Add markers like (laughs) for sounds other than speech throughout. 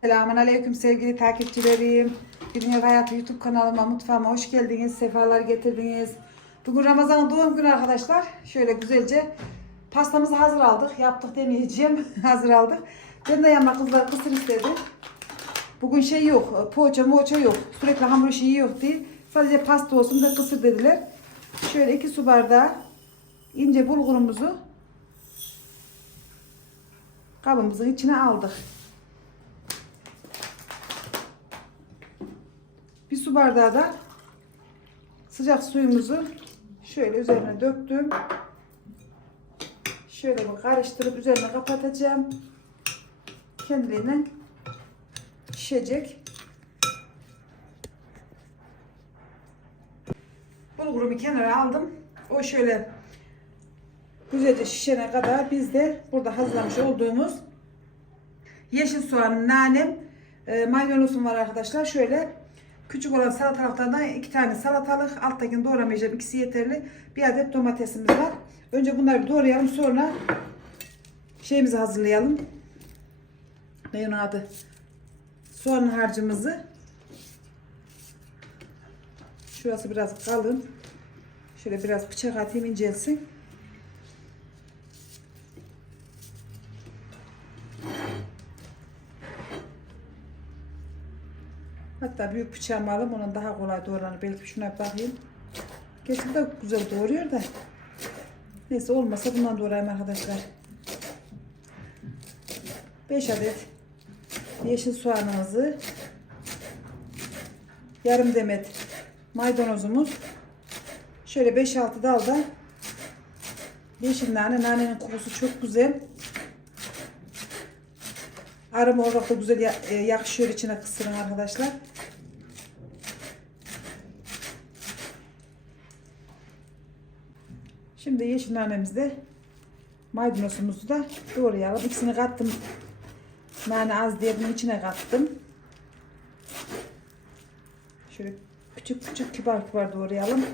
Selamun Aleyküm sevgili takipçilerim. Dünya Hayatı YouTube kanalıma, mutfağıma hoş geldiniz. Sefalar getirdiniz. Bugün Ramazan'ın doğum günü arkadaşlar. Şöyle güzelce pastamızı hazır aldık. Yaptık demeyeceğim. (laughs) hazır aldık. Ben de yanına kızlar kısır istedi. Bugün şey yok. Poğaça moğaça yok. Sürekli hamur işi yok diye. Sadece pasta olsun da kısır dediler. Şöyle iki su bardağı ince bulgurumuzu kabımızın içine aldık. Su bardağı da sıcak suyumuzu şöyle üzerine döktüm. Şöyle bir karıştırıp üzerine kapatacağım. Kendiliğinden şişecek. Bulgurumu kenara aldım. O şöyle güzelce şişene kadar biz de burada hazırlamış olduğumuz yeşil soğanım, nanem, e, maydanozum var arkadaşlar. Şöyle küçük olan salatalıklardan iki tane salatalık, alttakini doğramayacağım. ikisi yeterli. Bir adet domatesimiz var. Önce bunları bir doğrayalım. Sonra şeyimizi hazırlayalım. Ne onun adı? Soğan harcımızı. Şurası biraz kalın. Şöyle biraz bıçak atayım incelsin. Hatta büyük bıçağımı alayım onun daha kolay doğranır. Belki şuna bakayım. Gerçekten güzel doğruyor da. Neyse olmasa bundan doğrayayım arkadaşlar. 5 adet yeşil soğanımızı yarım demet maydanozumuz şöyle 5-6 dal da yeşil nane nanenin kokusu çok güzel aroma olarak da güzel e, yakışıyor içine kısırın arkadaşlar şimdi yeşil nanemizi de maydanozumuzu da doğrayalım ikisini kattım nane az diye içine kattım Şöyle küçük küçük kibar kibar doğrayalım.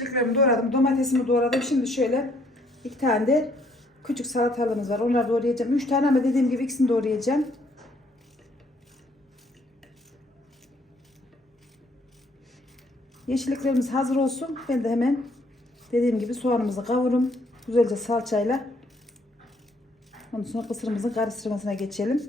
Yeşilliklerimi doğradım. Domatesimi doğradım. Şimdi şöyle iki tane de küçük salatalığımız var. Onları doğrayacağım. Üç tane ama dediğim gibi ikisini doğrayacağım. Yeşilliklerimiz hazır olsun. Ben de hemen dediğim gibi soğanımızı kavurum. Güzelce salçayla. Ondan sonra kısırımızın karıştırmasına geçelim.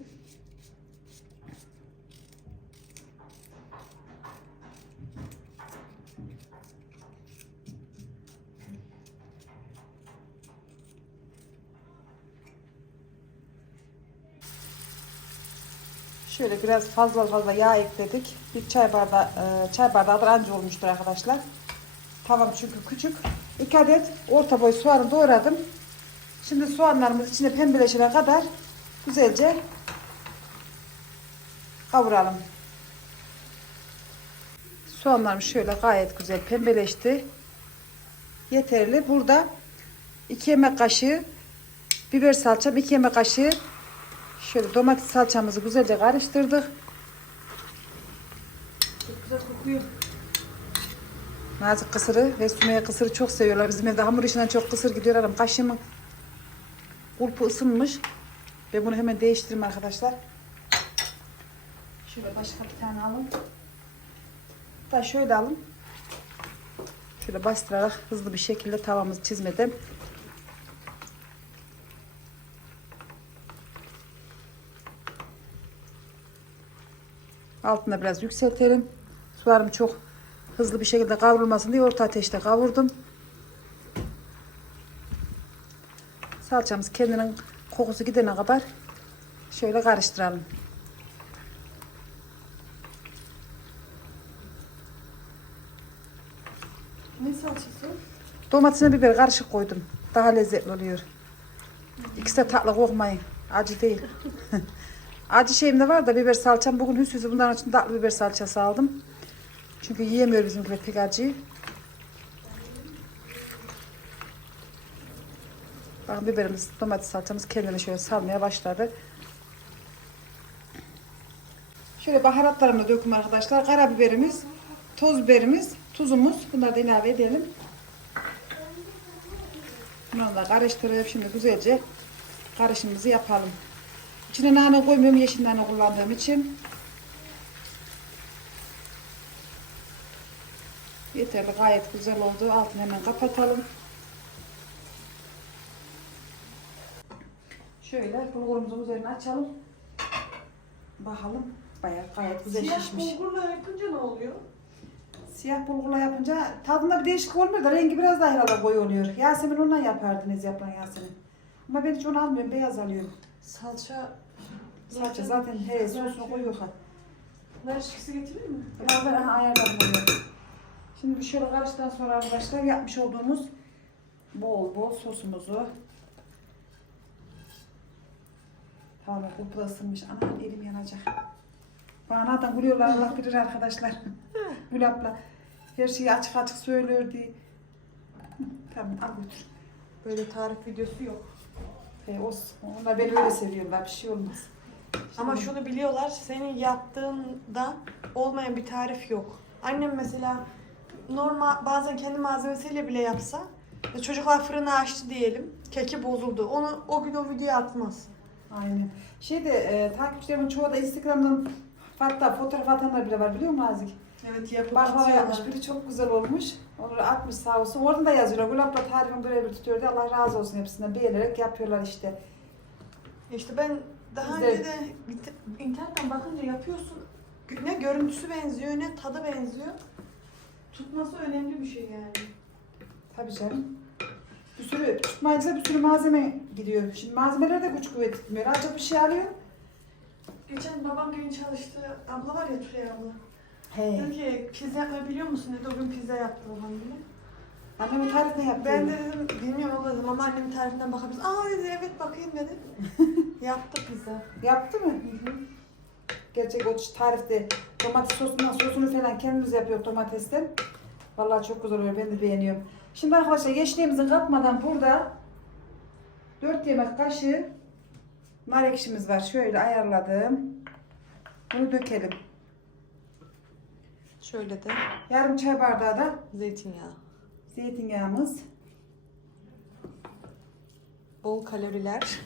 Şöyle biraz fazla fazla yağ ekledik. Bir çay bardağı, e, çay bardağı da anca olmuştur arkadaşlar. Tamam çünkü küçük. 2 adet orta boy soğanı doğradım. Şimdi soğanlarımız içine pembeleşene kadar güzelce kavuralım. Soğanlarım şöyle gayet güzel pembeleşti. Yeterli. Burada 2 yemek kaşığı biber salçam, 2 yemek kaşığı Şöyle domates salçamızı güzelce karıştırdık. Çok güzel kokuyor. Nazik kısırı ve Sümeyye kısırı çok seviyorlar. Bizim evde hamur işinden çok kısır gidiyor. Adam kaşığımın kulpu ısınmış. Ve bunu hemen değiştireyim arkadaşlar. Şöyle başka bir tane alın. Da şöyle alın. Şöyle bastırarak hızlı bir şekilde tavamızı çizmeden Altına biraz yükseltelim. Sularım çok hızlı bir şekilde kavrulmasın diye orta ateşte kavurdum. Salçamız kendinin kokusu gidene kadar şöyle karıştıralım. Ne salçası? Domatesine biber karışık koydum. Daha lezzetli oluyor. İkisi de tatlı kokmayın. Acı değil. (laughs) Acı şeyim de var da biber salçam. Bugün hüsüzü bundan için tatlı biber salçası aldım. Çünkü yiyemiyor bizimkiler pek acıyı. Bakın biberimiz, domates salçamız kendine şöyle salmaya başladı. Şöyle baharatlarımı döküm arkadaşlar. Karabiberimiz, toz biberimiz, tuzumuz. Bunları da ilave edelim. Bunları da karıştırıp şimdi güzelce karışımımızı yapalım. İçine nane koymuyorum yeşil nane kullandığım için. Yeterli gayet güzel oldu. Altını hemen kapatalım. Şöyle bulgurumuzun üzerine açalım. Bakalım. Bayağı gayet güzel Siyah şişmiş. bulgurla yapınca ne oluyor? Siyah bulgurla yapınca tadında bir değişik olmuyor da rengi biraz daha herhalde koyu oluyor. Yasemin ondan yapardınız yapılan Yasemin. Ama ben hiç onu almıyorum. Beyaz alıyorum. Salça. Sadece zaten he, sosunu koyuyor. Nar şişesi getirir mi? Beraber aha, ayarladım oluyor. Şimdi bir şöyle karıştıktan sonra arkadaşlar yapmış olduğumuz bol bol sosumuzu Tamam bu da ısınmış. Anam elim yanacak. Bana adam vuruyorlar Allah bilir arkadaşlar. (laughs) Gül abla her şeyi açık açık söylüyor diye. Tamam al götür. Böyle tarif videosu yok. He, olsun. Onlar beni öyle seviyorlar. Bir şey olmaz. Ama şunu biliyorlar, senin yaptığında olmayan bir tarif yok. Annem mesela normal bazen kendi malzemesiyle bile yapsa ya çocuklar fırını açtı diyelim, keki bozuldu. Onu o gün o videoya atmaz. Aynen. Şeyde e, takipçilerimin çoğu da Instagram'dan hatta fotoğraf atanlar bile var biliyor musun Nazik? Evet yapıp Baklava yapmış. Biri çok güzel olmuş. Onu atmış sağ olsun. Oradan da yazıyorlar. Gül abla tarifini birebir tutuyor diye. Allah razı olsun hepsinden beğenerek yapıyorlar işte. İşte ben daha Biz de- önce de int- internetten bakınca yapıyorsun. Ne görüntüsü benziyor ne tadı benziyor. Tutması önemli bir şey yani. Tabii canım. Bir sürü tutmayınca bir sürü malzeme gidiyor. Şimdi malzemeler de güç kuvvet gitmiyor. Acaba bir şey alıyor. Geçen babam gün çalıştığı abla var ya Tülay abla. He. Dedi ki pizza yapmayı biliyor musun dedi. O gün pizza yaptı babam gibi. Annemin tarifini yaptı. Ben de dedim bilmiyorum abla dedim ama annemin tarifinden bakabiliriz. Aa dedi evet bakayım dedi. (laughs) yaptı pizza. Yaptı mı? Gerçek o tarifte domates sosundan sosunu falan kendimiz yapıyoruz domatesten. Vallahi çok güzel oluyor. Ben de beğeniyorum. Şimdi arkadaşlar yeşilliğimizi katmadan burada 4 yemek kaşığı nar ekşimiz var. Şöyle ayarladım. Bunu dökelim. Şöyle de Yarım çay bardağı da zeytinyağı. zeytinyağımız. Bol kaloriler.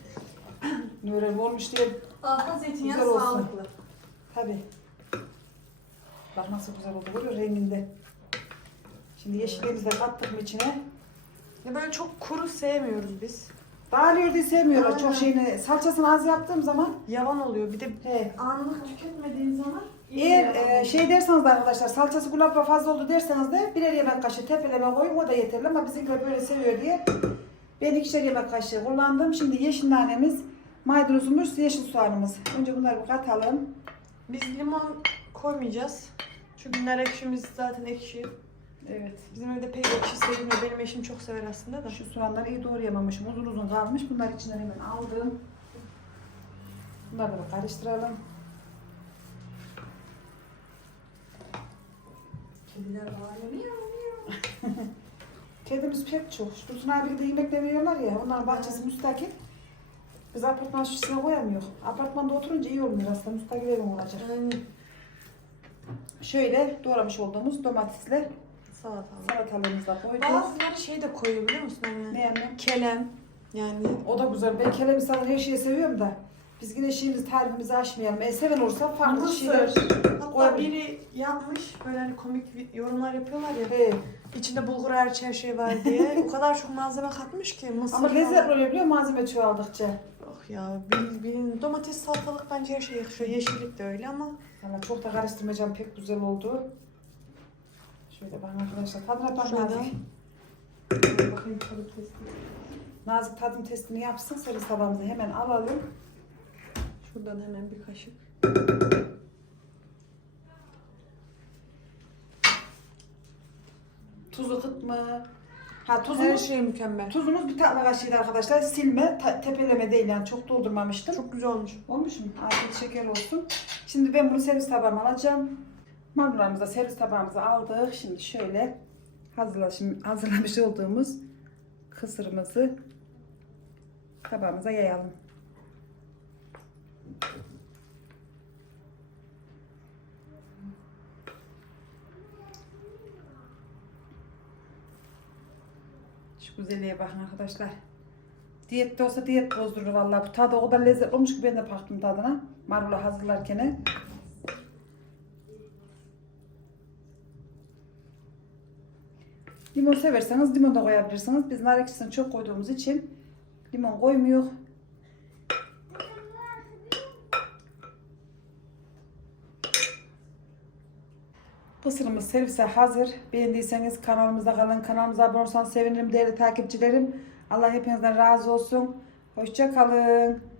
(clears throat) Nurel olmuş diye. Aha zeytinyağı sağlıklı. Tabi. Bak nasıl güzel oldu. Görüyor renginde. Şimdi yeşilliğimizi de kattık mı içine? Ya böyle çok kuru sevmiyoruz biz. Dağılıyor diye sevmiyorlar Aynen. çok şeyini. Salçasını az yaptığım zaman Yavan oluyor. Bir de he. anlık tüketmediğin zaman Eğer e, şey derseniz de arkadaşlar salçası kulakla fazla oldu derseniz de birer yemek kaşığı tepeleme koyun o da yeterli ama bizimkiler böyle seviyor diye ben ikişer yemek kaşığı kullandım. Şimdi yeşil nanemiz, maydanozumuz, yeşil soğanımız. Önce bunları bir katalım. Biz limon koymayacağız. Çünkü nar ekşimiz zaten ekşi. Evet. Bizim evde pek ekşi sevmiyor. Benim eşim çok sever aslında da. Şu soğanları iyi doğrayamamışım. Uzun uzun kalmış. Bunları içinden hemen aldım. Bunları da karıştıralım. Kediler bağırıyor. (laughs) Kedimiz pek çok. Dursun abi de yemekle veriyorlar ya. Onların bahçesi müstakil. Biz apartman şişesine koyamıyor. Apartmanda oturunca iyi olmuyor aslında. Müstakil evim olacak. Yani Şöyle doğramış olduğumuz domatesle salatalı. salatalarımızı da koyduk. Bazıları şey de koyuyor biliyor musun anne? Ne annem? Kelem. Yani O da güzel. Ben kelebek salata her şeyi seviyorum da. Biz yine şeyimiz tarifimizi aşmayalım. E, seven olursa farklı Mısır. şeyler. Hatta Koyabilir. biri yapmış böyle hani komik vi- yorumlar yapıyorlar ya. He. İçinde bulgur hariç her şey var diye. (laughs) o kadar çok malzeme katmış ki mısır. Ama falan. lezzetli oluyor biliyor musun? Malzeme çoğaldıkça. Oh ya bil, bilin domates salatalık bence her şey yakışıyor. Yeşillik de öyle ama Valla çok da karıştırmayacağım. Pek güzel oldu. Şöyle bakın arkadaşlar. Tadına bak. Nazik. bakayım tadı testi. Nazik tadım testini yapsın. Servis tabağımızı hemen alalım. Şuradan hemen bir kaşık. Tuzu kıt mı? Ha Her tuzumuz, şey mükemmel. tuzumuz bir tatlı kaşığıydı arkadaşlar. Silme, tepeleme değil yani çok doldurmamıştım. Çok güzel olmuş. Olmuş mu? Afiyet şeker olsun. Şimdi ben bunu servis tabağıma alacağım. Marullarımızı da servis tabağımıza aldık. Şimdi şöyle hazırlamış olduğumuz kısırımızı tabağımıza yayalım. Şu güzelliğe bakın arkadaşlar. Diyette olsa diyet bozdurur vallahi. Bu tadı o kadar lezzetli olmuş ki ben de baktım tadına. Marula hazırlarken. Limon severseniz limon da koyabilirsiniz. Biz nar ekşisini çok koyduğumuz için limon koymuyor. Pısırımız servise hazır. Beğendiyseniz kanalımıza kalın. Kanalımıza abone olursanız sevinirim değerli takipçilerim. Allah hepinizden razı olsun. Hoşça kalın.